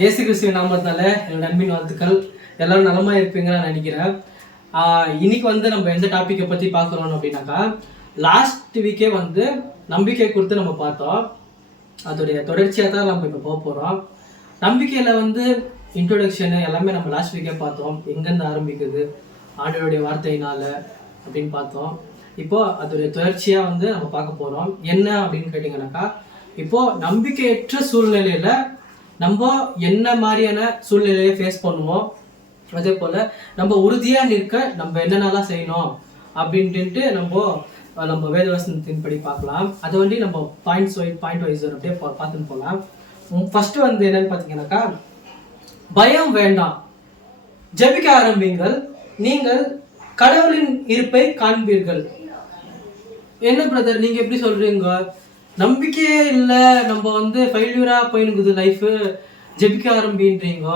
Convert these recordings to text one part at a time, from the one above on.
இயேசு கிறிஸ்துவின் நாமத்தினால என்னோட அன்பின் வாழ்த்துக்கள். எல்லாரும் நலமா இருப்பீங்கன்னு நான் நினைக்கிறேன். இன்னைக்கு வந்து நம்ம எந்த டாப்பிக்கை பற்றி பார்க்குறோம் அப்படின்னாக்கா, லாஸ்ட் வீக்கே வந்து நம்பிக்கை குறித்து நம்ம பார்த்தோம். அதோடைய தொடர்ச்சியாக தான் நம்ம இப்போ போக போகிறோம். நம்பிக்கையில் வந்து இன்ட்ரோடக்ஷனு எல்லாமே நம்ம லாஸ்ட் வீக்கே பார்த்தோம். எங்கேருந்து ஆரம்பிக்குது, ஆண்டவருடைய வார்த்தையினால அப்படின்னு பார்த்தோம். இப்போது அதோடைய தொடர்ச்சியாக வந்து நம்ம பார்க்க போகிறோம். என்ன அப்படின்னு கேட்டிங்கனாக்கா, இப்போது நம்பிக்கையற்ற சூழ்நிலையில் நம்ம என்ன மாதிரியான சூழ்நிலையை ஃபேஸ் பண்ணுவோம், அதே போல் நம்ம உறுதியாக நிற்க நம்ம என்னென்னலாம் செய்யணும் அப்படின்ட்டு நம்ம வேதவசனத்தின்படி பார்க்கலாம். அதை வந்து நம்ம பாயிண்ட் வைஸ் அப்படியே பார்த்துன்னு போகலாம். ஃபஸ்ட்டு வந்து என்னன்னு பார்த்தீங்கன்னாக்கா, பயம் வேண்டாம், ஜெபிக்க ஆரம்பிங்கள், நீங்கள் கடவுளின் இருப்பை காண்பீர்கள். என்ன பிரதர் நீங்கள் எப்படி சொல்கிறீங்க? நம்பிக்கையே இல்லை, நம்ம வந்து ஃபெயில்யூராக போயினுக்குது லைஃபு, ஜெபிக்க ஆரம்பின்றீங்க,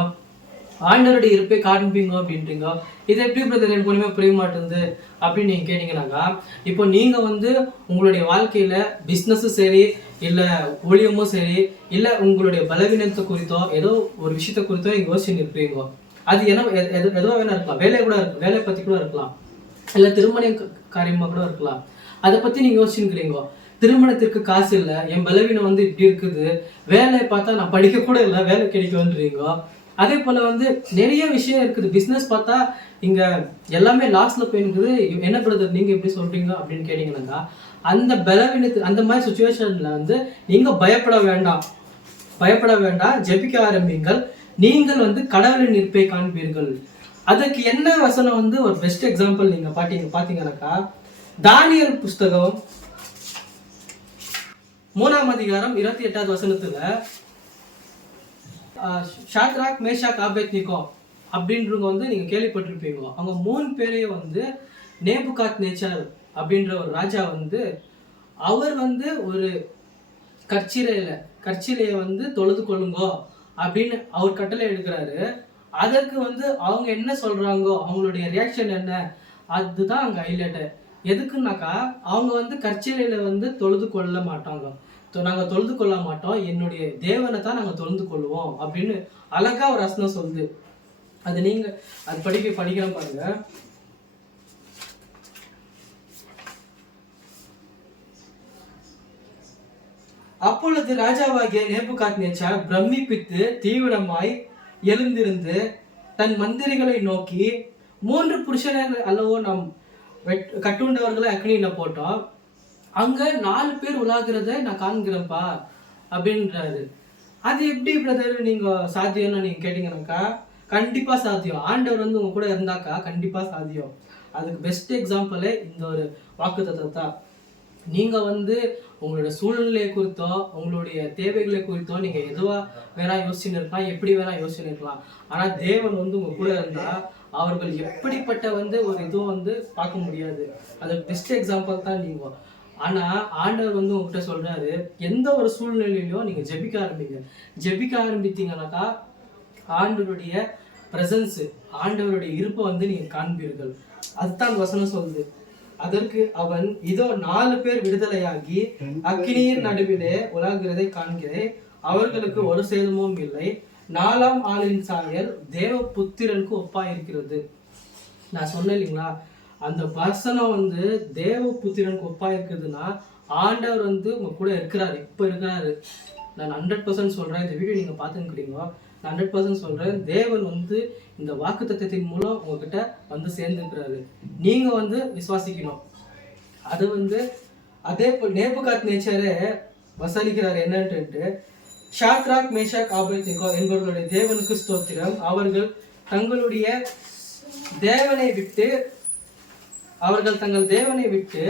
ஆண்டவருடைய இருப்பை காண்பீங்க அப்படின்றீங்க. இது எப்படி பிரதர் எனக்கு ஒன்றுமே புரிய மாட்டேங்குது அப்படின்னு நீங்கள் கேட்டிங்கனாக்கா, இப்போ நீங்கள் வந்து உங்களுடைய வாழ்க்கையில் பிஸ்னஸும் சரி, இல்லை ஊழியமும் சரி, இல்லை உங்களுடைய பலவீனத்தை குறித்தோ ஏதோ ஒரு விஷயத்தை குறித்தோ நீங்கள் யோசிச்சுன்னு இருப்பீங்க. அது எதுவாக வேணா இருக்கலாம், வேலையை கூட இருக்கும், வேலையை பற்றி கூட இருக்கலாம், இல்லை திருமண காரியமாக கூட இருக்கலாம். அதை பற்றி நீங்கள் யோசிச்சுக்கிறீங்க. திருமணத்திற்கு காசு இல்லை, என் பலவீனம் வந்து இப்படி இருக்குது, வேலையை பார்த்தா நான் படிக்க கூட இல்லை, வேலை கிடைக்கும்ன்றீங்க. அதே போல் வந்து நிறைய விஷயம் இருக்குது. பிஸ்னஸ் பார்த்தா இங்கே எல்லாமே லாஸ்ட்டில் போயிருக்குது. என்ன பிரதர் நீங்கள் எப்படி சொல்கிறீங்க அப்படின்னு கேட்டிங்கன்னாக்கா, அந்த பலவீனத்து அந்த மாதிரி சுச்சுவேஷனில் வந்து நீங்கள் பயப்பட வேண்டாம், ஜெபிக்க ஆரம்பிங்கள், நீங்கள் வந்து கடவுளின் இருப்பை காண்பீர்கள். அதுக்கு என்ன வசனம் வந்து ஒரு பெஸ்ட் எக்ஸாம்பிள் நீங்கள் பார்த்தீங்கன்னாக்கா, தானியல் புஸ்தகம் 3ஆம் அதிகாரம் 28வது வசனத்துல ஷாத்ராக், மேஷாக், ஆபேத்நேகோ அப்படின்றவங்க வந்து நீங்க கேள்விப்பட்டிருப்பீங்க. அவங்க 3 பேரையும் வந்து நேபுகாத்நேச்சார் அப்படின்ற ஒரு ராஜா வந்து அவர் வந்து ஒரு கற்சிலையை வந்து தொழுது கொள்ளுங்கோ அப்படின்னு அவர் கட்டளை எடுக்கிறாரு. அதற்கு வந்து அவங்க என்ன சொல்றாங்கோ, அவங்களுடைய ரியாக்ஷன் என்ன, அதுதான் அங்கே ஹைலைட்டு. எதுக்குன்னாக்கா, அவங்க வந்து கற்சிலையில வந்து தொழுது கொள்ள மாட்டாங்க. நாங்கள் தொழுது கொள்ள மாட்டோம், என்னுடைய தேவனை தான் நாங்கள் தொழுது கொள்வோம் அப்படின்னு அழகா ஒரு வசனம் சொல்லுது. அது நீங்க அது படிக்கிற பாருங்க. அப்பொழுது ராஜாவாகிய நேபுகாத்நேச்சார் பிரமிப்பித்து தீவிரமாய் எழுந்திருந்து தன் மந்திரிகளை நோக்கி, 3 புருஷர்கள் அல்லவோ நாம் கட்டுண்டவர்களை அக்னியில போட்டோம், அங்க 4 பேர் உலாகிறத நான் காண்கிறேன்ப்பா அப்படின்றாரு. அது எப்படி பிரதர் நீங்க சாத்தியம்னு நீங்க கேட்டீங்கன்னாக்கா, கண்டிப்பா சாத்தியம். ஆண்டவர் வந்து உங்க கூட இருந்தாக்கா கண்டிப்பா சாத்தியம். அதுக்கு பெஸ்ட் எக்ஸாம்பிளே இந்த ஒரு வாக்குத்தத்தம் தான். நீங்க வந்து உங்களுடைய சூழ்நிலையை குறித்தோ உங்களுடைய தேவைகளை குறித்தோ நீங்க எதுவா வேணா யோசிச்சுன்னு இருக்கலாம், எப்படி வேணா யோசிச்சுன்னு இருக்கலாம். ஆனா தேவன் வந்து உங்க கூட இருந்தா அவர்கள் எப்படிப்பட்ட வந்து ஒரு இதுவும் வந்து பார்க்க முடியாது. அது பெஸ்ட் எக்ஸாம்பிள் தான் நீங்க. ஆனா ஆண்டவர் வந்து உங்ககிட்ட சொல்றாரு, எந்த ஒரு சூழ்நிலையிலும் நீங்க ஜெபிக்க ஆரம்பித்தீங்கன்னாக்கா ஆண்டவருடைய பிரசன்ஸ், ஆண்டவருடைய இருப்பை வந்து நீங்க காண்பீர்கள். அதுதான் வசனம் சொல்லுது. அதற்கு அவன், இதோ 4 பேர் விடுதலையாகி அக்கினியின் நடுவிலே உலாகிறதை காண்கிறேன், அவர்களுக்கு ஒரு சேதமும் இல்லை, 4ஆம் ஆளின் சாயல் தேவ புத்திரனுக்கு ஒப்பா இருக்கிறது. நான் சொன்னேன் இல்லைங்களா, அந்த வசனம் வந்து தேவ புத்திரனுக்கு ஒப்பா இருக்குதுன்னா ஆண்டவர் வந்து உங்க கூட இருக்கிறாரு, இப்போ இருக்கிறாரு. நான் 100% சொல்றேன். இந்த வீடியோ நீங்க பார்த்துக்கிறீங்க, நான் 100% சொல்றேன். தேவன் வந்து இந்த வாக்குத்தத்தத்தின் மூலம் உங்ககிட்ட வந்து சேர்ந்துருக்கிறாரு. நீங்க வந்து விசுவாசிக்கணும். அது வந்து அதே போல் நேபுகாத்நேச்சாரே வசனிக்கிறார் என்னன்ட்டு, ஷாத்ராக், மேஷாக், ஆபேத்நேகோ என்பவர்களுடைய தேவனுக்கு ஸ்தோத்திரம், அவர்கள் தங்கள் தேவனை விட்டு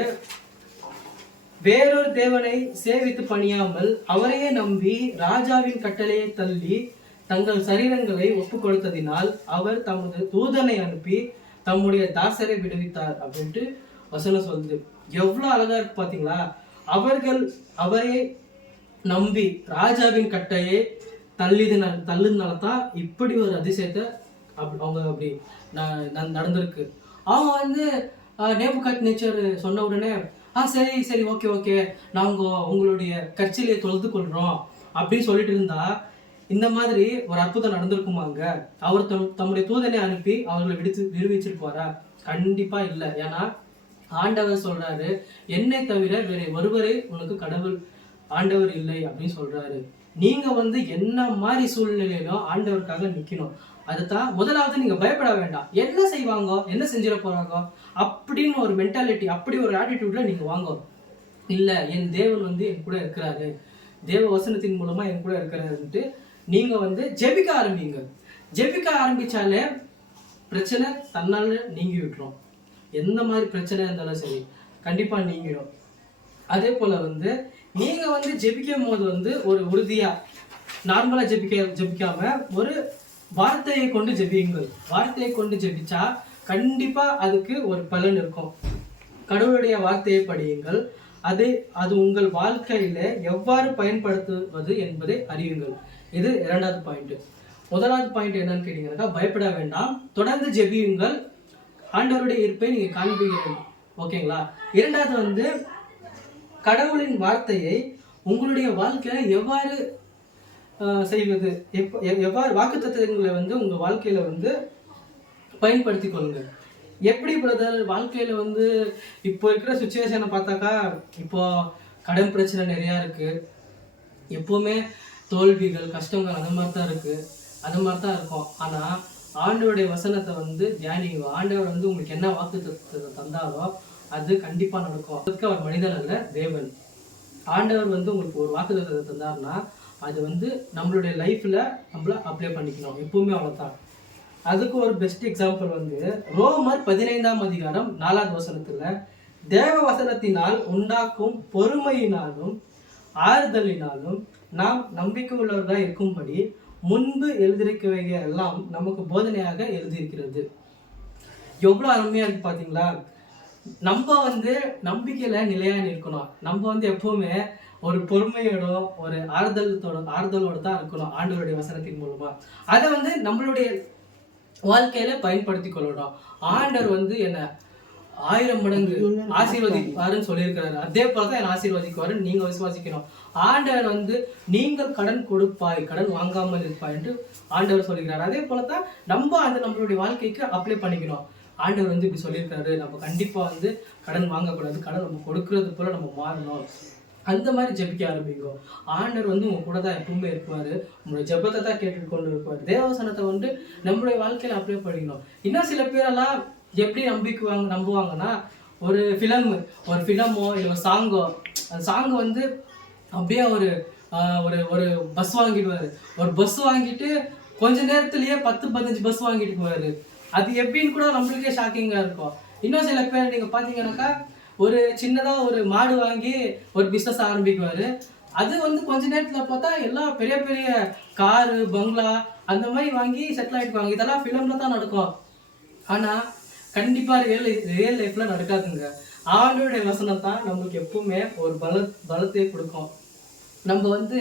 வேறொரு தேவனை சேவித்து பணியாமல் அவரையே நம்பி ராஜாவின் கட்டளையை தள்ளி தங்கள் சரீரங்களை ஒப்பு கொடுத்ததினால் அவர் தமது தூதனை அனுப்பி தம்முடைய தாசரை விடுவித்தார் அப்படின்ட்டு வசனம் சொல்லுது. எவ்வளவு அழகா இருக்கு பாத்தீங்களா? அவரை நம்பி ராஜாவின் கட்டையை தள்ளுனால தான் இப்படி ஒரு அதிசயத்தை அவங்க அப்படி நடந்திருக்கு. அவங்க வந்து நேபுகாத்நேச்சார் சொன்ன உடனே சரி ஓகே நாங்கள் உங்களுடைய கட்சியிலே தொழுது கொள்கிறோம் அப்படின்னு சொல்லிட்டு இருந்தா இந்த மாதிரி ஒரு அற்புதம் நடந்திருக்குமாங்க? அவர் தம்முடைய தூதனை அனுப்பி அவர்களை விடுவிச்சிருப்பாரா? கண்டிப்பா இல்லை. ஏன்னா ஆண்டவர் சொல்றாரு, என்னை தவிர வேற ஒருவரே உனக்கு கடவுள் ஆண்டவர் இல்லை அப்படின்னு சொல்றாரு. நீங்க வந்து என்ன மாதிரி சூழ்நிலையிலும் ஆண்டவருக்காக நிக்கணும். அதுதான் முதலாவது. நீங்க பயப்பட வேண்டாம். என்ன செய்வாங்க, என்ன செஞ்சிட போறாங்க அப்படின்னு ஒரு மென்டாலிட்டி, அப்படி ஒரு ஆட்டிடியூட்ல நீங்க வாங்க. இல்ல, என் தேவன் வந்து என் கூட இருக்கிறாரு, தேவ வசனத்தின் மூலமா என் கூட இருக்கிறாருன்ட்டு நீங்க வந்து ஜெபிக்க ஆரம்பிங்க. ஜெபிக்க ஆரம்பிச்சாலே பிரச்சனை தன்னால நீங்கி விட்டுரும். எந்த மாதிரி பிரச்சனை இருந்தாலும் சரி, கண்டிப்பா நீங்கிடும். அதே போல வந்து நீங்க வந்து ஜெபிக்கும் போது வந்து ஒரு உறுதியா, நார்மலா ஜெபிக்காம ஒரு வார்த்தையை கொண்டு ஜெபியுங்கள். வார்த்தையை கொண்டு ஜெபிச்சா கண்டிப்பா அதுக்கு ஒரு பலன் இருக்கும். கடவுளுடைய வார்த்தையை படியுங்கள். அது உங்கள் வாழ்க்கையில எவ்வாறு பயன்படுத்துவது என்பதை அறியுங்கள். இது இரண்டாவது பாயிண்ட். முதலாவது பாயிண்ட் என்னன்னு கேட்டீங்கன்னா, பயப்பட வேண்டாம், தொடர்ந்து ஜெபியுங்கள், ஆண்டவருடைய இருப்பை நீங்க காண்பீர்கள். ஓகேங்களா? இரண்டாவது வந்து கடவுளின் வார்த்தையை உங்களுடைய வாழ்க்கையில எவ்வாறு செய்வது, எவ்வாறு வாக்குத்தத்தங்களை வந்து உங்க வாழ்க்கையில வந்து பயன்படுத்தி கொள்ளுங்க. எப்படி பிரதர் வாழ்க்கையில வந்து இப்போ இருக்கிற சுச்சுவேஷனை பார்த்தாக்கா, இப்போ கடன் பிரச்சனை நிறையா இருக்கு, எப்பவுமே தோல்விகள் கஷ்டங்கள் அந்த மாதிரி தான் இருக்கு, அந்த மாதிரி தான் இருக்கும். ஆனா ஆண்டவருடைய வசனத்தை வந்து தியானிங்க. ஆண்டவர் வந்து உங்களுக்கு என்ன வாக்குத்தத்தத்தை தந்தாரோ அது கண்டிப்பா நடக்கும். அதுக்கு அவர் மனிதன் அல்ல, தேவன். ஆண்டவர் வந்து உங்களுக்கு ஒரு வாக்குத்தத்தத்தை தந்தாருன்னா அது வந்து நம்மளுடைய லைஃப்ல நம்மள அப்ளை பண்ணிக்கணும் எப்பவுமே, அவ்வளவுதான். அதுக்கு ஒரு பெஸ்ட் எக்ஸாம்பிள் வந்து ரோமர் 15ஆம் அதிகாரம் 4வது வசனத்துல, தேவ வசனத்தினால் உண்டாக்கும் பொறுமையினாலும் ஆறுதலினாலும் நாம் நம்பிக்கை உள்ளவர்களாக இருக்கும்படி முன்பு எழுதியிருக்கவைகள் எல்லாம் நமக்கு போதனையாக எழுதியிருக்கிறது. எவ்வளவு அருமையா இருக்கு பாத்தீங்களா? நம்ம வந்து நம்பிக்கையில நிலையா நிற்கணும். நம்ம வந்து எப்பவுமே ஒரு பொறுமையோட ஒரு ஆறுதலோட தான் இருக்கணும் ஆண்டவருடைய வசனத்தின் மூலமா. அதை வந்து நம்மளுடைய வாழ்க்கையில பயன்படுத்தி கொள்ளணும். ஆண்டவர் வந்து என்ன 1000 மடங்கு ஆசீர்வதிப்பாருன்னு சொல்லியிருக்கிறாரு. அதே போலதான் என்ன ஆசீர்வதிக்குவாருன்னு நீங்க விசுவாசிக்கணும். ஆண்டவர் வந்து நீங்கள் கடன் கொடுப்பாய், கடன் வாங்காமல் இருப்பாய் என்று ஆண்டவர் சொல்லிக்கிறாரு. அதே போலதான் நம்ம நம்மளுடைய வாழ்க்கைக்கு அப்ளை பண்ணிக்கணும். ஆண்டவர் வந்து இப்படி சொல்லியிருக்காரு, நம்ம கண்டிப்பா வந்து கடன் வாங்கக்கூடாது, கடன் நம்ம கொடுக்கறது போல நம்ம மாறணும். அந்த மாதிரி ஜெபிக்க ஆரம்பிங்க. ஆண்டவர் வந்து உங்க கூட தான் எப்பவுமே இருப்பாரு. உங்களுடைய ஜெபத்தை தான் கேட்டுட்டு கொண்டு இருப்பாரு. தேவவசனத்தை வந்து நம்மளுடைய வாழ்க்கையில அப்ளை பண்ணிக்கணும். இன்னும் சில பேரெல்லாம் எப்படி நம்புவாங்கன்னா, ஒரு ஃபிலமோ இல்லை ஒரு சாங்கோ, அந்த சாங் வந்து அப்படியே ஒரு ஒரு பஸ் வாங்கிடுவாரு. ஒரு பஸ் வாங்கிட்டு கொஞ்ச நேரத்திலேயே 10-15 பஸ் வாங்கிட்டு போவாரு. அது எப்படின்னு கூட நம்மளுக்கே ஷாக்கிங்கா இருக்கும். இன்னும் சில பேர் நீங்க பாத்தீங்கன்னாக்கா, ஒரு சின்னதா ஒரு மாடு வாங்கி ஒரு பிசினஸ் ஆரம்பிக்குவாரு. அது வந்து கொஞ்ச நேரத்துல பார்த்தா எல்லாம் பெரிய பெரிய காரு, பங்களா அந்த மாதிரி வாங்கி செட்டில் ஆயிடுவாங்க. இதெல்லாம் ஃபிலிம்ல தான் நடக்கும். ஆனா கண்டிப்பா ரியல் லைஃப்ல நடக்காதுங்க. ஆண்டவருடைய வசனம் தான் நம்மளுக்கு எப்பவுமே ஒரு பலத்தை கொடுக்கும். நம்ம வந்து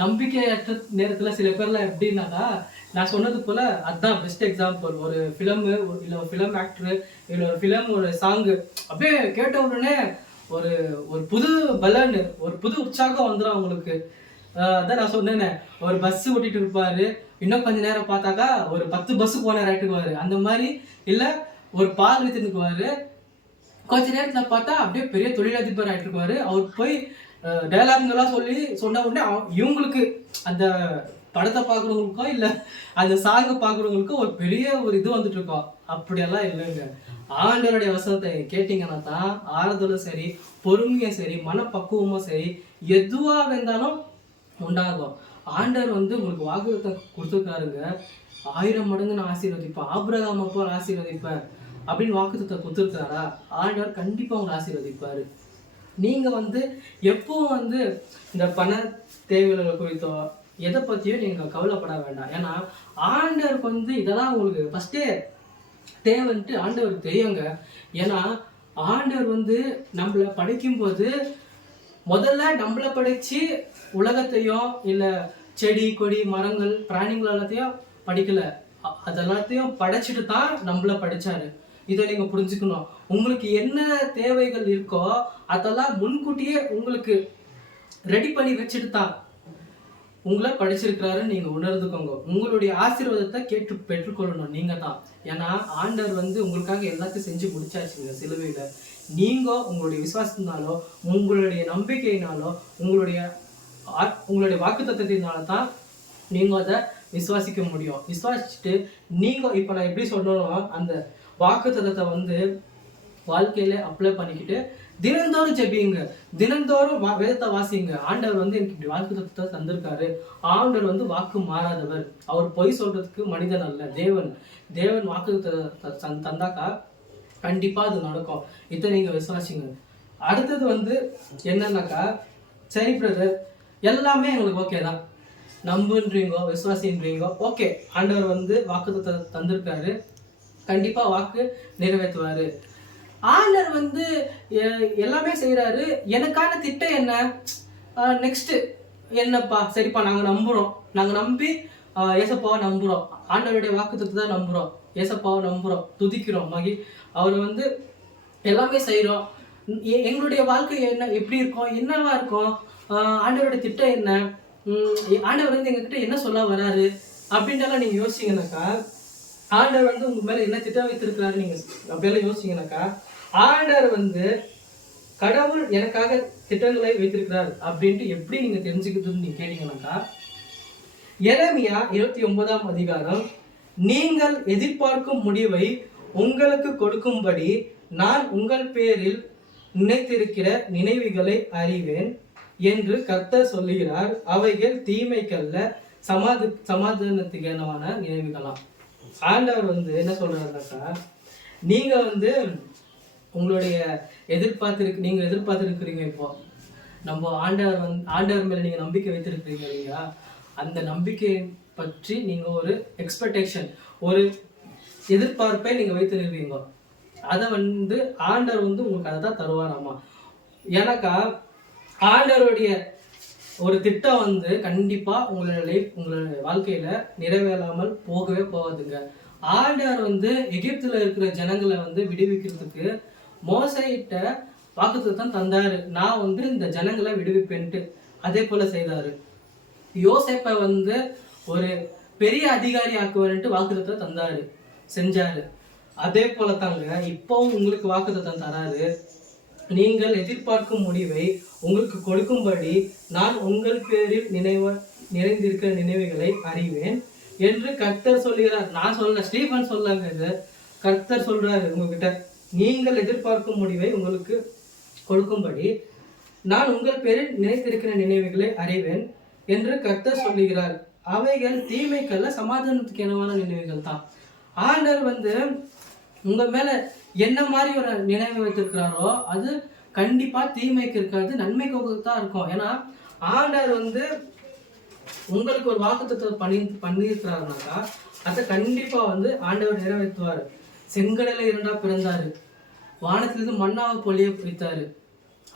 நம்பிக்கையற்ற நேரத்துல சில பேர்லாம் எப்படின்னாக்கா, நான் சொன்னது போல அதுதான் பெஸ்ட் எக்ஸாம்பிள். ஒரு ஃபிலிமு இல்லை ஒரு ஃபிலிம் ஆக்டரு இல்லை ஒரு ஃபிலிம் ஒரு சாங்கு அப்படியே கேட்ட உடனே ஒரு ஒரு புது பலன், ஒரு புது உற்சாகம் வந்துடும் அவங்களுக்கு. அதான் நான் சொன்னேனே, ஒரு பஸ் ஓட்டிட்டு இருப்பாரு, இன்னும் கொஞ்ச நேரம் பார்த்தாக்கா ஒரு 10 பஸ் போன ஆயிட்டுக்குவாரு. அந்த மாதிரி இல்லை ஒரு பால் வித்துக்குவாரு, கொஞ்ச நேரத்துல பார்த்தா அப்படியே பெரிய தொழிலதிபர் ஆயிட்டு இருப்பாரு. அவர் போய் டைலாக்லாம் சொன்ன உடனே இவங்களுக்கு அந்த படத்தை பார்க்குறவங்களுக்கோ இல்லை அந்த சாங்கை பார்க்குறவங்களுக்கோ ஒரு பெரிய ஒரு இது வந்துட்டு இருக்கோம். அப்படியெல்லாம் இல்லைங்க. ஆண்டவருடைய வசனத்தை கேட்டீங்கன்னா தான் ஆறுதலும் சரி, பொறுமையும் சரி, மனப்பக்குவமும் சரி, எதுவாக இருந்தாலும் உண்டாகும். ஆண்டவர் வந்து உங்களுக்கு வாக்குறுதி கொடுத்துருக்காருங்க, 1000 மடங்கு நான் ஆசீர்வதிப்பேன், ஆபிரகாமை போல் ஆசீர்வதிப்பேன் அப்படின்னு வாக்குறுதி கொடுத்துருக்காரா? ஆண்டவர் கண்டிப்பா உங்களை ஆசீர்வதிப்பாரு. நீங்க வந்து எப்பவும் வந்து இந்த பண தேவைகள் குறித்தோ எதை பத்தியோ நீங்க கவலைப்பட வேண்டாம். ஏன்னா ஆண்டவருக்கு வந்து இதெல்லாம் உங்களுக்கு ஃபர்ஸ்டே தேவைன்ட்டு ஆண்டவருக்கு தெரியுங்க. ஏன்னா ஆண்டவர் வந்து நம்மளை படைக்கும் போது முதல்ல நம்மளை படைச்சு உலகத்தையும் இல்லை செடி கொடி மரங்கள் பிராணிகள் எல்லாத்தையும் படிக்கல, அதெல்லாத்தையும் படைச்சிட்டு தான் நம்மள படிச்சாரு. இதை நீங்க புரிஞ்சுக்கணும். உங்களுக்கு என்ன தேவைகள் இருக்கோ அதெல்லாம் முன்கூட்டியே உங்களுக்கு ரெடி பண்ணி வச்சுட்டு தான் உங்களை படிச்சிருக்கிறாரு நீங்க உணர்ந்துக்கோங்க. உங்களுடைய ஆசீர்வாதத்தை கேட்டு பெற்றுக்கொள்ளணும் நீங்க தான். ஏன்னா ஆண்டவர் வந்து உங்களுக்காக எல்லாத்தையும் செஞ்சு முடிச்சாச்சுங்க சிலுவையில. நீங்க உங்களுடைய விசுவாசத்தினாலோ உங்களுடைய நம்பிக்கையினாலோ உங்களுடைய வாக்குத்தத்தத்தினால தான் நீங்க அதை விசுவாசிக்க முடியும். விசுவாசிச்சுட்டு நீங்க இப்ப நான் எப்படி சொல்லணும், அந்த வாக்குத்தத்தத்தை வந்து வாழ்க்கையில அப்ளை பண்ணிக்கிட்டு தினந்தோறும் ஜெபிங்க, தினந்தோறும் வேதத்தை வாசிங்க. ஆண்டவர் வந்து எனக்கு இப்படி வாக்குத்தத்தத்தை தந்திருக்காரு. ஆண்டவர் வந்து வாக்கு மாறாதவர், அவர் பொய் சொல்றதுக்கு மனிதன் அல்ல, தேவன். தேவன் வாக்கு தந்தாக்கா கண்டிப்பா அது நடக்கும். இதை நீங்க விசுவாசிங்க. அடுத்தது வந்து என்னன்னாக்கா, சரி பிரதர் எல்லாமே எங்களுக்கு ஓகே தான், நம்புன்றீங்கோ விசுவாசின்றீங்கோ, ஓகே. ஆண்டவர் வந்து வாக்குத்தத்தை தந்திருக்காரு, கண்டிப்பா வாக்கு நிறைவேற்றுவாரு. ஆண்டவர் வந்து எல்லாமே செய்யறாரு, எனக்கான திட்டம் என்ன, நெக்ஸ்ட் என்னப்பா, சரிப்பா நாங்க நம்புறோம், நாங்க நம்பி ஏசப்பாவை நம்புறோம், ஆண்டவருடைய வாக்குத்தத்தை தான் நம்புறோம், ஏசப்பாவை நம்புறோம், துதிக்கிறோம், அவர் வந்து எல்லாமே செய்யறோம். எங்களுடைய வாழ்க்கை என்ன, எப்படி இருக்கும், என்னவா இருக்கும், ஆண்டவருடைய திட்டம் என்ன, ஆண்டவர் வந்து எங்ககிட்ட என்ன சொல்ல வராரு அப்படின்ட்டு நீங்க யோசிச்சீங்கன்னாக்கா, ஆண்டவர் வந்து உங்க மேல என்ன திட்டம் வைத்திருக்கிறாரு நீங்க அப்படியெல்லாம் யோசிச்சீங்கன்னாக்கா, ஆண்டவர் வந்து கடவுள் எனக்காக திட்டங்களை வைத்திருக்கிறார் அப்படின்ட்டு எப்படி நீங்க தெரிஞ்சுக்கிட்டுன்னு நீங்க கேட்டீங்கன்னாக்கா, எரேமியா 29ஆம் அதிகாரம், நீங்கள் எதிர்பார்க்கும் முடிவை உங்களுக்கு கொடுக்கும்படி நான் உங்கள் பேரில் நினைத்திருக்கிற நினைவுகளை அறிவேன் என்று கர்த்தர் சொல்லுகிறார். அவைகள் தீமைக்கல்ல, சமாதானத்துக்கான நினைவுகளாம். ஆண்டவர் வந்து என்ன சொல்றாருனாக்கா, நீங்க வந்து உங்களுடைய நீங்க எதிர்பார்த்திருக்கிறீங்க. இப்போ நம்ம ஆண்டவர் மேல நீங்க நம்பிக்கை வைத்திருக்கிறீங்க இல்லையா, அந்த நம்பிக்கை பற்றி நீங்க ஒரு எக்ஸ்பெக்டேஷன், ஒரு எதிர்பார்ப்பை நீங்க வைத்திருக்கிறீங்க. அதை வந்து ஆண்டவர் வந்து உங்களுக்கு அதை தான் தருவாராமா. ஏன்னாக்கா ஆண்டவருடைய ஒரு திட்டம் வந்து கண்டிப்பா உங்களுடைய வாழ்க்கையில நிறைவேறாமல் போகவே போகாதுங்க. ஆண்டவர் வந்து எகிப்துல இருக்கிற ஜனங்களை வந்து விடுவிக்கிறதுக்கு மோசையிட்ட வாக்குத்தத்தம் தந்தாரு, நான் வந்து இந்த ஜனங்களை விடுவிப்பேன்ட்டு. அதே போல செய்தாரு. யோசேப்பை வந்து ஒரு பெரிய அதிகாரி ஆக்குவாருன்ட்டு வாக்குத்தத்தம் தந்தாரு, செஞ்சாரு. அதே போல தாங்க இப்போவும் உங்களுக்கு வாக்குத்தத்தம் தராரு. நீங்கள் எதிர்பார்க்கும் முடிவை உங்களுக்கு கொடுக்கும்படி நான் உங்கள் பேரில் நிறைந்திருக்கிற நினைவுகளை அறிவேன் என்று கர்த்தர் சொல்லுகிறார். நான் சொல்ல, ஸ்டீஃபன் சொல்லாங்க, கர்த்தர் சொல்றாரு உங்ககிட்ட, நீங்கள் எதிர்பார்க்கும் முடிவை உங்களுக்கு கொடுக்கும்படி நான் உங்கள் பேரில் நினைத்திருக்கிற நினைவுகளை அறிவேன் என்று கர்த்தர் சொல்லுகிறார். அவைகள் தீமைக்கல்ல, சமாதானத்துக்கு என்னவான நினைவுகள் தான். ஆண்டவர் வந்து உங்க மேல என்ன மாதிரி ஒரு நினைவு வைத்திருக்கிறாரோ அது கண்டிப்பா தீமைக்கு இருக்காது, நன்மைக்கு தான் இருக்கும். ஏன்னா ஆண்டவர் வந்து உங்களுக்கு ஒரு வாக்குத்தத்தை பண்ணியிருக்கிறாருனாக்கா அதை கண்டிப்பா வந்து ஆண்டவர் நிறைவேற்றுவாரு. செங்கடலை இரண்டா பிறந்தாரு, வானத்திலிருந்து மண்ணாவை பொழிய வைத்தாரு.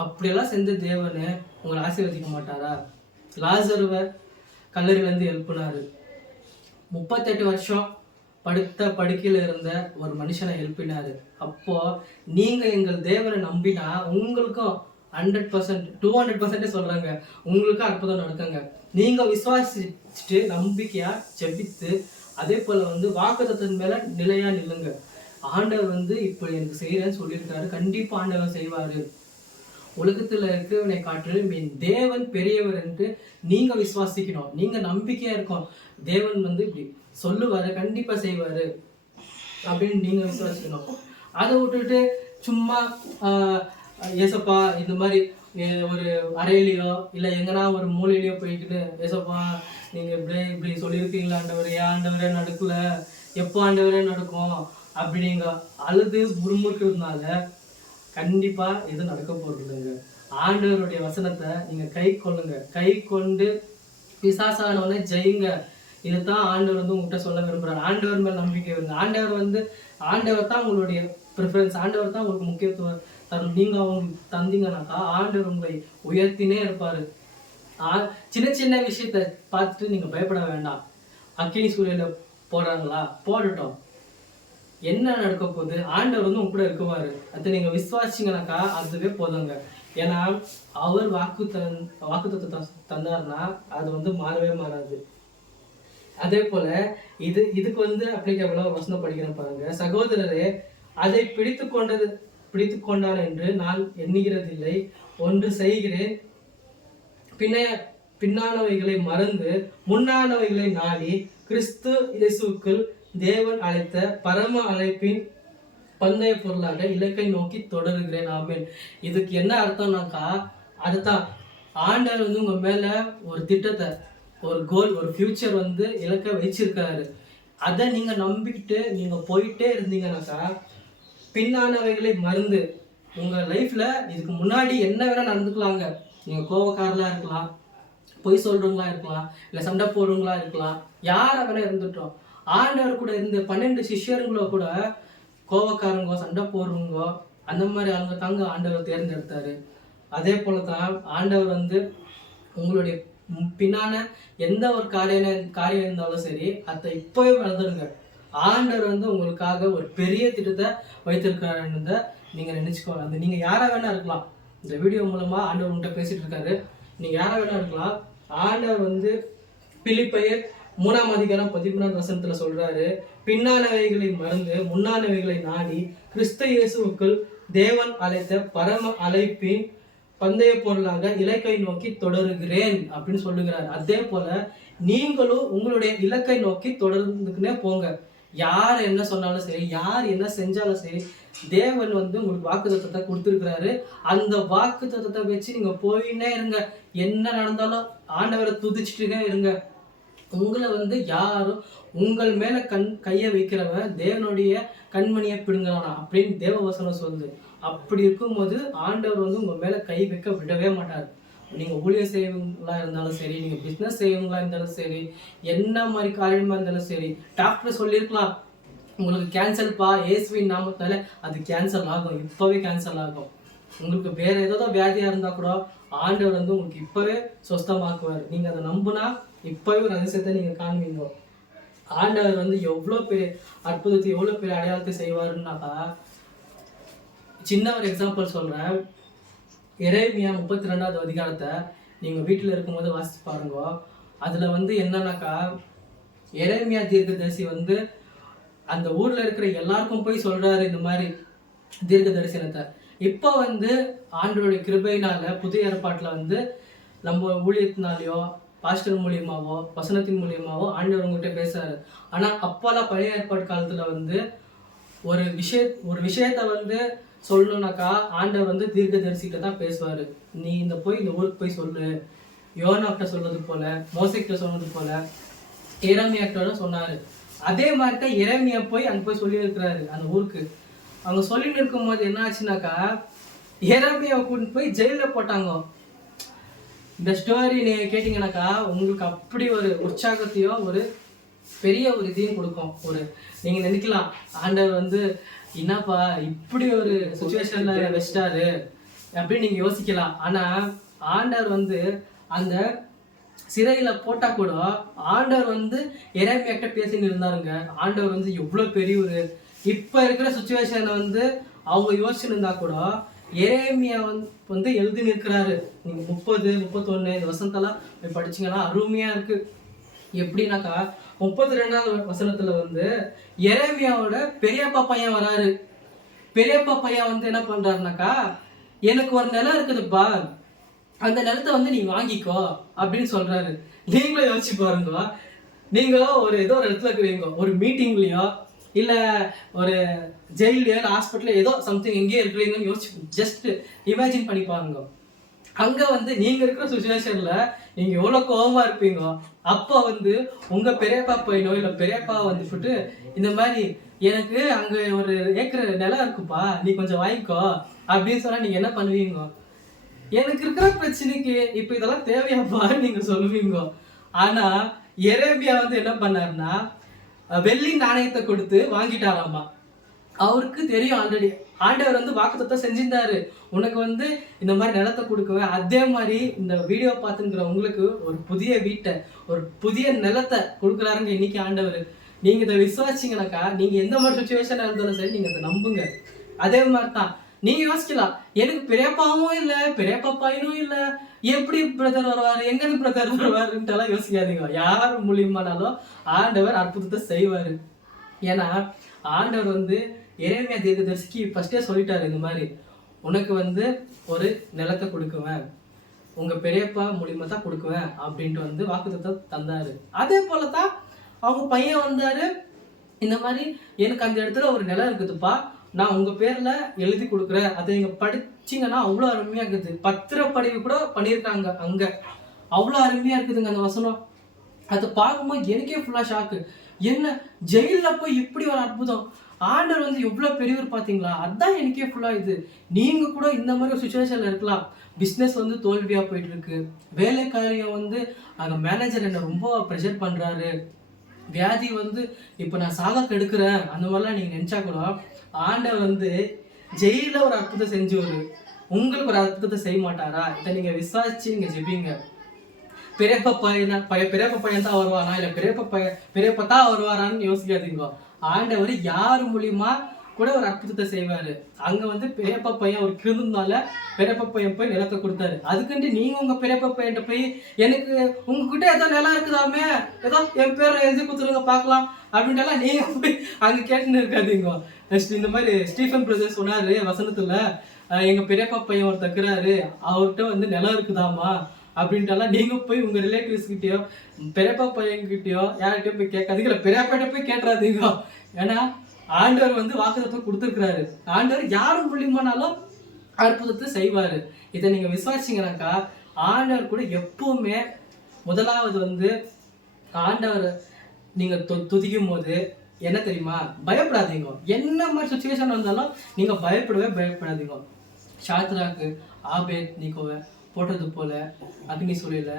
அப்படியெல்லாம் செஞ்ச தேவனு உங்களை ஆசீர்வதிக்க மாட்டாரா? லாசருவை கல்லறையிலேருந்து எழுப்பினாரு. 38 வருஷம் படுக்கையில இருந்த ஒரு மனுஷனை எழுப்பினாரு. அப்போ நீங்க எங்கள் தேவனை நம்பினா உங்களுக்கும் 100%, 200% சொல்றாங்க, உங்களுக்கும் அற்புதம் நடக்குங்க. நீங்க விசுவாசிச்சுட்டு நம்பிக்கையா ஜெபித்து அதே போல வந்து வாக்குத்தத்தின் மேல நிலையா நில்லுங்க. ஆண்டவர் வந்து இப்படி எனக்கு செய்யறேன்னு சொல்லியிருக்காரு, கண்டிப்பா ஆண்டவர் செய்வாரு. உலகத்துல இருக்கிறவனை காட்டிலும் என் தேவன் பெரியவர் என்று நீங்க விசுவாசிக்கணும். நீங்க நம்பிக்கையா இருக்கும், தேவன் வந்து இப்படி சொல்லுவாரு, கண்டிப்பா செய்வாரு அப்படின்னு நீங்க விசுவாசிக்கணும். அதை விட்டுட்டு சும்மா ஏசப்பா இந்த மாதிரி ஒரு அறையிலையோ இல்லை எங்கன்னா ஒரு மூலையிலையோ போய்கிட்டு, ஏசப்பா நீங்க இப்படி சொல்லியிருக்கீங்களா ஆண்டவரே, ஆண்டவரே நடக்கல, எப்போ ஆண்டவரே நடக்கும் அப்படி நீங்க அழுது முறுமுறுக்கிறதுனால கண்டிப்பா எதுவும் நடக்க போறது இல்லைங்க. ஆண்டவருடைய வசனத்தை நீங்க கை கொள்ளுங்க, கை கொண்டு பிசாசானவனை ஜெயிங்க. இதுதான் ஆண்டவர் வந்து உங்ககிட்ட சொல்ல விரும்புறாரு. ஆண்டவர் மேல் நம்பிக்கை வருங்க. ஆண்டவர் தான் உங்களுடைய ப்ரிஃபரன்ஸ், ஆண்டவர் தான் உங்களுக்கு முக்கியத்துவம் தரும். நீங்க அவங்களுக்கு தந்தீங்கன்னாக்கா ஆண்டவர் உங்களை உயர்த்தினே இருப்பாரு. சின்ன சின்ன விஷயத்த பார்த்துட்டு நீங்க பயப்பட வேண்டாம். அக்கினி சூரியல போடுறாங்களா, போடட்டும், என்ன நடக்க போகுது, ஆண்டவர் வந்து உங்க கூட இருக்குவாரு. அதை நீங்க விசுவாசிங்கனாக்கா அதுவே போதுங்க. ஏன்னா அவர் வாக்குத்தத்தத்தை தந்தாருன்னா அது வந்து மாறவே மாறாது. அதே போல இதுக்கு வந்து அப்ளிகபிளா ஒரு வசனம் படிக்கிறேன் பாருங்க. சகோதரரே, அதை பிடித்து கொண்டார் என்று நான் எண்ணுகிறதில்லை, ஒன்று செய்கிறேன், பின்னானவைகளை மறந்து முன்னானவைகளை நாடி கிறிஸ்து இயேசுவுக்குள் தேவன் அழைத்த பரம அழைப்பின் பந்தய பொருளாக இலக்கை நோக்கி தொடருகிறேன். ஆமென். இதுக்கு என்ன அர்த்தம்னாக்கா, அதுதான் ஆண்டவர் வந்து உங்க மேல ஒரு திட்டத்தை, ஒரு கோல், ஒரு ஃபியூச்சர் வந்து இலக்கை வச்சிருக்காரு. அதை நீங்க நம்பிக்கிட்டு நீங்க போயிட்டே இருந்தீங்கன்னாக்கா, பின்னானவைகளை மறந்து உங்க லைஃப்ல இதுக்கு முன்னாடி என்ன வேணா நடந்துக்கலாங்க. நீங்க கோபக்காரலா இருக்கலாம், பொய் சொல்றவங்களா இருக்கலாம், இல்ல சண்டை போடுறவங்களா இருக்கலாம், யார வேணா இருந்துட்டோம். ஆண்டவர் கூட இருந்த 12 சிஷ்யர்களோ கூட கோபக்காரங்க, சண்டை போடுறவங்க, அந்த மாதிரி அவங்க தாங்க ஆண்டவர் தேர்ந்தெடுத்தாரு. அதே போலதான் ஆண்டவர் வந்து உங்களுடைய பின்னான எந்த ஒரு காரியம் இருந்தாலும் சரி, அதை இப்பவே வளர்ந்துருங்க. ஆண்டவர் வந்து உங்களுக்காக ஒரு பெரிய திட்டத்தை வைத்திருக்காருன்றத நீங்க நினைச்சுக்கோங்க. அந்த நீங்க யாரா வேணா இருக்கலாம். இந்த வீடியோ மூலமா ஆண்டவர் உங்கள்கிட்ட பேசிட்டு இருக்காரு. நீங்க யாரா வேணா இருக்கலாம். ஆண்டவர் வந்து பிலிப்பையர் 3:13 சொல்றாரு, பின்னானவைகளை மறந்து முன்னானவைகளை நாடி கிறிஸ்து இயேசுவுக்குள் தேவன் அழைத்த பரம அழைப்பின் பந்தய பொருளாக இலக்கை நோக்கி தொடருகிறேன் அப்படின்னு சொல்லுகிறார். அதே போல நீங்களும் உங்களுடைய இலக்கை நோக்கி தொடர்ந்துக்குன்னே போங்க. யார் என்ன சொன்னாலும் சரி, யார் என்ன செஞ்சாலும் சரி, தேவன் வந்து உங்களுக்கு வாக்குத்தத்தத்தை கொடுத்துருக்கிறாரு. அந்த வாக்குத்தத்தத்தை வச்சு நீங்க போயின்னே இருங்க. என்ன நடந்தாலும் ஆண்டவரை துதிச்சுட்டுங்க இருங்க. உங்களை வந்து யாரும் உங்கள் மேல கையை வைக்கிறவன் தேவனுடைய கண்மணியை பிடுங்கலாம் அப்படின்னு தேவவசனம் சொல்லுது. அப்படி இருக்கும்போது ஆண்டவர் வந்து உங்க மேல கை வைக்க விடவே மாட்டார். நீங்க ஊழியர் செய்வங்களா இருந்தாலும் சரி, நீங்க பிசினஸ் செய்வங்களா இருந்தாலும் சரி, என்ன மாதிரி காரியமா இருந்தாலும் சரி, டாக்டர் சொல்லியிருக்கலாம் உங்களுக்கு கேன்சல்ப்பா இயேசுவின் நாமத்தால, அது கேன்சல் ஆகும், இப்பவே கேன்சல் ஆகும். உங்களுக்கு வேற ஏதோ வியாதியா இருந்தா கூட ஆண்டவர் வந்து உங்களுக்கு இப்பவே சொஸ்தமாக்குவார். நீங்க அதை நம்புனா இப்பவே ஒரு அதிசயத்தை நீங்க காண்பீங்க. ஆண்டவர் வந்து எவ்வளவு பெரிய அற்புதத்தை, எவ்வளவு பெரிய அடையாளத்தை செய்வாருன்னாக்கா, சின்ன ஒரு எக்ஸாம்பிள் சொல்றேன். எரேமியா 32வது அதிகாரத்தை நீங்க வீட்டுல இருக்கும்போது வாசிச்சு பாருங்க. அதுல வந்து என்னன்னாக்கா, எரேமியா தீர்க்கதரிசி வந்து அந்த ஊர்ல இருக்கிற எல்லாருக்கும் போய் சொல்றாரு இந்த மாதிரி தீர்க்க தரிசனத்தை. இப்போ வந்து ஆண்டவருடைய கிருபையினால புதிய ஏற்பாட்டுல வந்து நம்ம ஊழியத்தினாலேயோ பாஸ்டர் மூலியமாவோ வசனத்தின் மூலியமாவோ ஆண்டவர் உங்ககிட்ட பேசுறாரு. ஆனா அப்போல்லாம் பழைய ஏற்பாடு காலத்துல வந்து ஒரு விஷயத்த வந்து சொல்லணும்னாக்கா ஆண்டவர் வந்து தீர்க்க தரிசிக்கிட்ட தான் பேசுவாரு. நீ இந்த ஊருக்கு போய் சொல்லு, யோனாக்கிட்ட சொன்னது போல, மோசேக்கிட்ட சொன்னது போல எரேமியாக்கிட்ட சொன்னாரு. அதே மாதிரி தான் எரேமியா போய் அங்க போய் சொல்லி இருக்கிறாரு அந்த ஊருக்கு. அவங்க சொல்லிட்டு இருக்கும் போது என்ன ஆச்சுனாக்கா, எரேமியாவை கூட்டு போய் ஜெயில போட்டாங்க. இந்த ஸ்டோரி நீங்க கேட்டீங்கன்னாக்கா உங்களுக்கு அப்படி ஒரு உற்சாகத்தையோ ஒரு பெரிய ஒரு இதையும் கொடுக்கும். நீங்க நினைக்கலாம், ஆண்டவர் வந்து என்னப்பா இப்படி ஒரு சுச்சுவேஷன்ல வச்சிட்டாரு அப்படின்னு நீங்க யோசிக்கலாம். ஆனா ஆண்டவர் வந்து அந்த சிறையில போட்டா கூட ஆண்டவர் வந்து எரேமியாக்கிட்ட பேசின்னு இருந்தாருங்க. ஆண்டவர் வந்து எவ்வளவு பெரிய ஒரு இப்ப இருக்கிற சுச்சுவேஷனை வந்து அவங்க யோசிச்சுன்னு இருந்தா கூட எரேமியா வந்து எழுதி நிற்கிறாரு. நீங்க 30, 31 இந்த வசனத்தெல்லாம் போய் படிச்சீங்கன்னா அருமையா இருக்கு. எப்படின்னாக்கா 32வது வசனத்துல வந்து எரேமியாவோட பெரியப்பா பையன் வராரு. பெரியப்பா பையன் வந்து என்ன பண்றாருனாக்கா, எனக்கு ஒரு நிலம் இருக்குதுப்பா, அந்த நிலத்தை வந்து நீ வாங்கிக்கோ அப்படின்னு சொல்றாரு. நீங்களும் யோசிச்சு பாருங்க. நீங்க ஏதோ ஒரு இடத்துல இருக்கிறீங்க, ஒரு மீட்டிங்லயோ இல்ல ஒரு ஜெயிலையோ ஹாஸ்பிட்டல் ஏதோ சம்திங் எங்கேயோ இருக்கிறீங்கன்னு யோசிச்சு ஜஸ்ட் இமேஜின் பண்ணி பாருங்க. அங்க வந்து நீங்க இருக்கிற சுச்சுவேஷன்ல நீங்க எவ்வளவு கோபமா இருப்பீங்க. அப்ப வந்து உங்க பெரியப்பா பையனோ இல்ல பெரியப்பா வந்துட்டு இந்த மாதிரி எனக்கு அங்க ஒரு ஏக்கர் நிலம் இருக்குப்பா, நீ கொஞ்சம் வாங்கிக்கோ அப்படின்னு சொன்னா நீங்க என்ன பண்ணுவீங்க? எனக்கு இருக்கிற பிரச்சனைக்கு இப்ப இதெல்லாம் தேவையாப்பா நீங்க சொல்லுவீங்க. ஆனா எரேமியா வந்து என்ன பண்ணாருன்னா வெள்ளி நாணயத்தை கொடுத்து வாங்கிட்டாராமா. அவருக்கு தெரியும் ஆல்ரெடி ஆண்டவர் வந்து வாக்குத்தத்தம் செஞ்சிருந்தாரு, உனக்கு வந்து இந்த மாதிரி நிலத்தை கொடுக்குவேன். அதே மாதிரி இந்த வீடியோ பார்த்துங்கிற உங்களுக்கு ஒரு புதிய வீட்டை, ஒரு புதிய நிலத்தை கொடுக்குறாருங்க இன்னைக்கு ஆண்டவர். நீங்க இதை விசுவாசிங்கனாக்கா நீங்க எந்த மாதிரி சுச்சுவேஷனா இருந்தாலும் சரி நீங்க அதை நம்புங்க. அதே மாதிரி தான் நீங்க யோசிக்கலாம், எனக்கு பெரியப்பாவும் இல்லை பெரியப்பா பையனும் இல்லை, எப்படி பிரதர் வருவாரு, எங்க பிரதர் வருவாருன்ட்டு எல்லாம் யோசிக்காதீங்க. யார் மூலியமானாலும் ஆண்டவர் அற்புதத்தை செய்வாரு. ஏன்னா ஆண்டவர் வந்து எரேமியா தீர்க்கதரிசிக்கு ஃபர்ஸ்டே சொல்லிட்டாரு, இந்த மாதிரி உனக்கு வந்து ஒரு நிலத்தை கொடுக்குவேன், உங்க பெரியப்பா மூலியமா தான் கொடுக்குவேன் அப்படின்ட்டு வந்து வாக்குத்தத்தம் தந்தாரு. அதே போலதான் அவங்க பையன் வந்தாரு, இந்த மாதிரி எனக்கு அந்த இடத்துல ஒரு நிலம் இருக்குதுப்பா, நான் உங்க பேர்ல எழுதி கொடுக்குறேன், அதை நீங்க படிச்சீங்கன்னா அவ்வளோ அருமையா இருக்குது. பத்திரப்பதிவு கூட பண்ணியிருக்காங்க அங்க, அவ்வளோ அருமையா இருக்குதுங்க அந்த வசனம். அதை பார்க்கும்போது எனக்கே ஃபுல்லா ஷாக்கு. என்ன ஜெயில போய் இப்படி ஒரு அற்புதம், ஆண்டவர் வந்து எவ்வளவு பெரியவர் பாத்தீங்களா? அதான் எனக்கே ஃபுல்லா இது. நீங்க கூட இந்த மாதிரி ஒரு சுச்சுவேஷன்ல இருக்கலாம். பிஸ்னஸ் வந்து தோல்வியா போயிட்டு இருக்கு, வேலைக்காரியம் வந்து அங்க மேனேஜர் என்ன ரொம்ப ப்ரெஷர் பண்றாரு, வியாதி வந்து இப்ப நான் சாக கெடுக்கிறேன், அந்த மாதிரிலாம் நீங்க நினைச்சா கூட ஆண்டவர் வந்து ஜெயில ஒரு அற்புதம் செஞ்சவர் உங்களுக்கு ஒரு அற்புதத்தை செய்ய மாட்டாரா? இதை நீங்க விசாரிச்சு நீங்க ஜெபிங்க. பெரியப்பா பையன் தான் வருவானா, இல்ல பெரியப்பா தான் வருவாரான்னு யோசிக்காதீங்க. ஆண்டவர் யார் மூலியமா கூட ஒரு அற்புதத்தை செய்வாரு. அங்க வந்து பெரியப்பா பையன் ஒரு கிருந்தனால பெரியப்பா பையன் போய் நிலத்தை கொடுத்தாரு. அதுக்குண்டு நீங்க உங்க பெரியப்பா பையன் போய் எனக்கு உங்ககிட்ட ஏதோ நிலம் இருக்குதாமே, ஏதோ என் பேர்ல எழுதி கொடுத்துருங்க பார்க்கலாம் அப்படின்ட்டு நீங்க போய் அங்க கேட்டுன்னு இருக்காதீங்க. இந்த மாதிரி ஸ்டீஃபன் பிரதர் சொன்னாரு வசனத்துல, எங்க பெரியப்பா பையன் ஒரு தக்குறாரு, அவர்கிட்ட வந்து நிலம் இருக்குதாமா அப்படின்ட்டு நீங்க போய் உங்க ரிலேட்டிவ்ஸ் கிட்டயோ பெரியப்பா பையன்கிட்டயோ யார்கிட்டயோ போய் கேட்காதீங்க, பெரியப்பாட்ட போய் கேட்டுறாதீங்க. ஏன்னா ஆண்டவர் வந்து வாக்குத்தத்தம் கொடுத்துருக்கிறாரு. ஆண்டவர் யாரும் மூலியமானாலும் அற்புதத்தை செய்வாரு. இதை நீங்க விசுவாசிங்கனாக்கா ஆண்டவர் கூட எப்பவுமே முதலாவது வந்து ஆண்டவர் நீங்க துதிக்கும் போது என்ன தெரியுமா, பயப்படாதீங்க. என்ன மாதிரி சுச்சுவேஷன் வந்தாலும் நீங்க பயப்படாதீங்க. ஷாத்ராக்கு ஆபேத் நீக்கோவை போட்டது போல அக்னி சூழல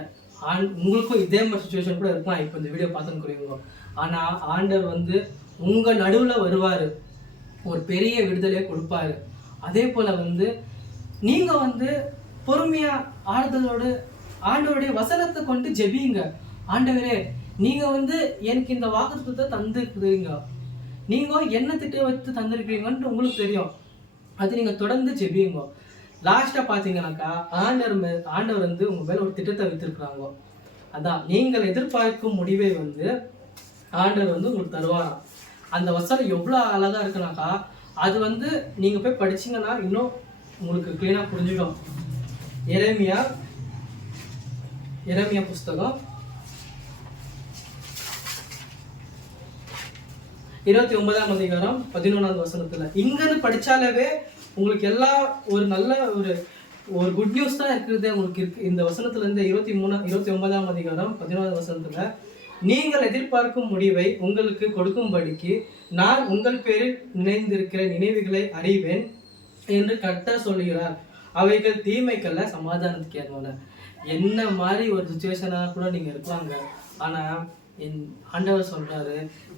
உங்களுக்கும் இதே மாதிரி சுச்சுவேஷன் கூட இருக்கலாம். இப்போ இந்த வீடியோ பார்த்துன்னு கூறிங்க. ஆனா ஆண்டவர் வந்து உங்க நடுவுல வருவாரு, ஒரு பெரிய விடுதலையை கொடுப்பாரு. அதே போல வந்து நீங்க வந்து பொறுமையா ஆறுதலோடு ஆண்டவருடைய வசனத்தை கொண்டு ஜெபிங்க. ஆண்டவரே நீங்க வந்து எனக்கு இந்த வாக்குத்தத்தத்தை தந்துருக்கிறீங்க, நீங்க என்ன திட்டம் வச்சு தந்திருக்கிறீங்கன்னு உங்களுக்கு தெரியும், அது நீங்க தொடர்ந்து ஜெபிங்க. லாஸ்டா பாத்தீங்கன்னாக்கா ஆண்டவர் வந்து உங்க மேல ஒரு திட்டத்தை வைத்திருக்கிறாங்க. அதான் நீங்கள் எதிர்பார்க்கும் முடிவை வந்து ஆண்டவர் வந்து உங்களுக்கு தருவாராம். அந்த வசனம் எவ்வளவு அழகா இருக்குனாக்கா அது வந்து நீங்க போய் படிச்சீங்கன்னா இன்னும் உங்களுக்கு கிளீனா புரிஞ்சிடும். எரேமியா புஸ்தகம் 29ஆம் அதிகாரம் 11ஆவது வசனத்துல இங்கிருந்து படிச்சாலே உங்களுக்கு எல்லாம் ஒரு நல்ல ஒரு குட் நியூஸ் தான் இருக்கிறது உங்களுக்கு இருக்கு. இந்த வசனத்துல இருந்து 29ஆம் அதிகாரம் 11ஆவது வசனத்துல, நீங்கள் எதிர்பார்க்கும் முடிவை உங்களுக்கு கொடுக்கும்படிக்கு நான் உங்கள் பேரில் நினைந்திருக்கிற நினைவுகளை அறிவேன் என்று கர்த்தர் சொல்கிறார், அவைகள் தீமைக்கல்ல சமாதானத்துக்கு ஏற்பன. என்ன மாதிரி ஒரு சுச்சுவேஷனா கூட நீங்க இருப்பாங்க, ஆனா என் ஆண்டவர் சொல்றாரு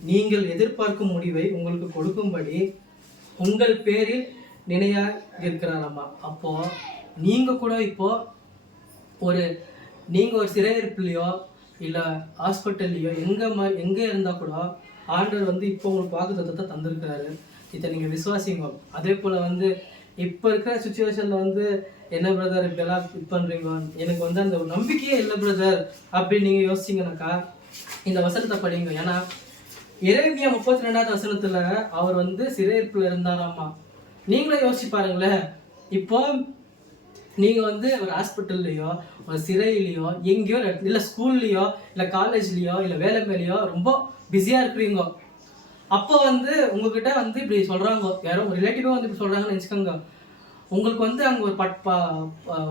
நீங்கள் எதிர்பார்க்கும் முடிவை உங்களுக்கு கொடுக்கும்படி உங்கள் பேரில் நினையா இருக்கிறாராமா. அப்போ நீங்க கூட இப்போ நீங்க ஒரு சிறையிருப்புலையோ இல்லை ஹாஸ்பிட்டல்லையோ எங்கே இருந்தால் கூட ஆண்டவர் வந்து இப்போ உங்களுக்கு வாக்குத்தத்தத்தை தந்திருக்கிறாரு. இதை நீங்கள் விசுவாசிங்க. அதே போல் வந்து இப்போ இருக்கிற சுச்சுவேஷனில் வந்து என்ன பிரதர் இப்படியெல்லாம் இது பண்ணுறீங்க, எனக்கு வந்து அந்த ஒரு நம்பிக்கையே இல்லை பிரதர் அப்படின்னு நீங்கள் யோசிச்சிங்கனாக்கா இந்த வசனத்தை படிங்க. ஏன்னா எரேமியா 32ஆவது வசனத்தில் அவர் வந்து சிறையிருப்பில் இருந்தாராமா. நீங்களே யோசிச்சு பாருங்களேன், இப்போ நீங்க வந்து ஒரு ஹாஸ்பிட்டல்லையோ ஒரு சிறையிலையோ எங்கேயோ இல்லை ஸ்கூல்லையோ இல்லை காலேஜ்லையோ இல்லை வேலை மேலேயோ ரொம்ப பிஸியா இருக்கிறீங்க. அப்போ வந்து உங்ககிட்ட வந்து இப்படி சொல்றாங்க, யாரோ ஒரு ரிலேட்டிவா வந்து இப்படி சொல்றாங்கன்னு நினச்சிக்கோங்க, உங்களுக்கு வந்து அங்கே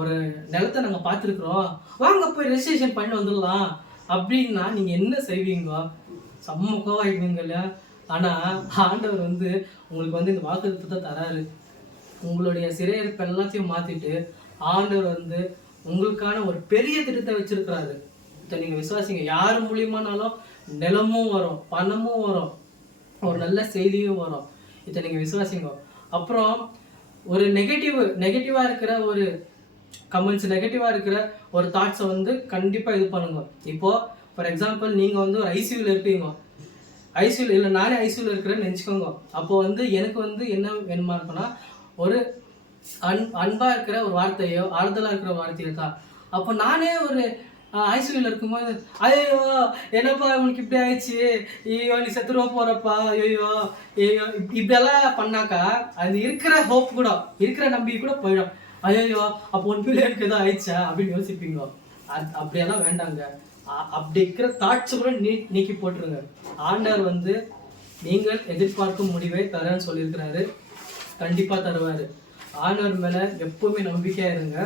ஒரு நிலத்தை நாங்கள் பார்த்துருக்குறோம், வாங்க போய் ரெஜிஸ்ட்ரேஷன் பண்ணி வந்துடலாம் அப்படின்னா நீங்க என்ன செய்வீங்க? சம்மக்கவாயிடுவீங்க இல்லையா? ஆனா ஆண்டவர் வந்து உங்களுக்கு வந்து இந்த வாக்குத்தத்தத்தை தராரு. உங்களுடைய சிறையிருப்பு எல்லாத்தையும் மாத்திட்டு ஆண்டவர் வந்து உங்களுக்கான ஒரு பெரிய திட்டத்தை வச்சிருக்கிறாரு. இதை நீங்க விசுவாசிங்க. யாரு மூலியமானாலும் நிலமும் வரும், பணமும் வரும், ஒரு நல்ல செய்தியும் வரும். இதை நீங்க விசுவாசிங்க. அப்புறம் ஒரு நெகட்டிவா இருக்கிற ஒரு கமெண்ட்ஸ், நெகட்டிவா இருக்கிற ஒரு தாட்ஸை வந்து கண்டிப்பா இது பண்ணுங்க. இப்போ ஃபார் எக்ஸாம்பிள் நீங்க வந்து ஒரு ஐசியூல இருப்பீங்க, ஐசியூல இல்லை நானே ஐசியூல இருக்கிறேன்னு நினச்சிக்கோங்க. அப்போ வந்து எனக்கு வந்து என்ன வேணுமா இருக்குன்னா ஒரு அன்பா இருக்கிற ஒரு வார்த்தையோ ஆறுதலா இருக்கிற ஒரு வார்த்தையோ இருக்கா? அப்போ நானே ஒரு ஐசியூல இருக்கும்போது ஐயோ என்னப்பா உனக்கு இப்படி ஆயிடுச்சு, ஐயோ நீ செத்துருவ போறப்பா, ஐயோ ஐயோ இப்படியெல்லாம் பண்ணாக்கா அது இருக்கிற ஹோப் கூட இருக்கிற நம்பிக்கை கூட போயிடும். ஐயோ அப்போ உன் பிள்ளைகளுக்கு எதோ ஆயிடுச்சா அப்படின்னு யோசிப்பீங்க. அப்படியெல்லாம் வேண்டாங்க. அப்படி இருக்கிற தாட்ஸ் கூட நீக்கி போட்டுருங்க. ஆண்டவர் வந்து நீங்கள் எதிர்பார்க்கும் முடிவை தரேன்னு சொல்லியிருக்கிறாரு. கண்டிப்பா தருவாரு. ஆண்டவர் மேல எப்பவுமே நம்பிக்கையா இருங்க.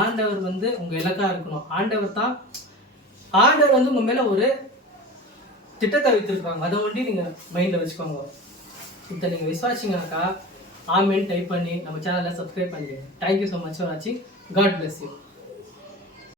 ஆண்டவர் வந்து உங்க இலக்கா இருக்கணும். ஆண்டவர் வந்து உங்க மேல ஒரு திட்டத்தை வைத்திருக்காங்க. அதை ஒண்டி நீங்க மைண்ட்ல வச்சுக்கோங்க. இதை நீங்க விசுவாசிங்கனாக்கா ஆமென் டைப் பண்ணி நம்ம சேனலை சப்ஸ்கிரைப் பண்ணிடுங்க. தேங்க்யூ ஸோ மச் ஃபார் வாட்சிங். God bless you.